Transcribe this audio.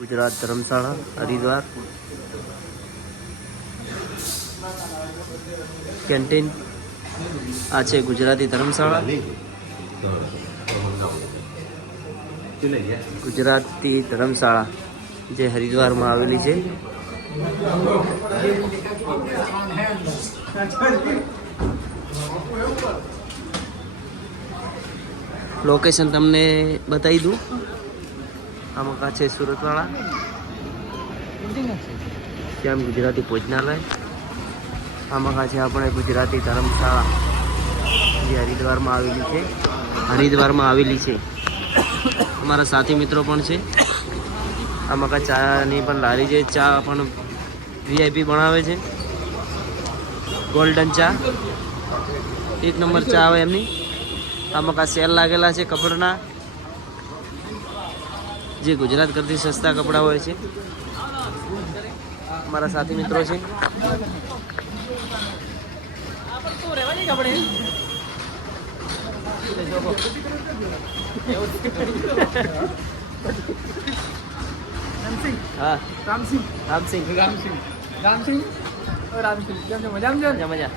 ગુજરાત ધર્મશાળા હરિદ્વાર કેન્ટીન આ છે ગુજરાતી ધર્મશાળા ગુજરાતી ધર્મશાળા જે હરિદ્વારમાં આવેલી છે લોકેશન તમને બતાવી દઉં આ મકાન છે સુરતવાળા શ્યામ ગુજરાતી ભોજનાલય આ મકાન છે આપણે ગુજરાતી ધર્મશાળા જે હરિદ્વારમાં આવેલી છે અમારા સાથી મિત્રો પણ છે આ મકાન ચાની પણ લારી છે ચા પણ વીઆઈપી બનાવે છે ગોલ્ડન ચા 1 નંબર ચા આવે એમની આ મકાન સેલ લાગેલા છે કપડાના જે ગુજરાત કરતી સસ્તા કપડા હોય છે અમારા સાથી મિત્રો છે હા રામસિંહ મજા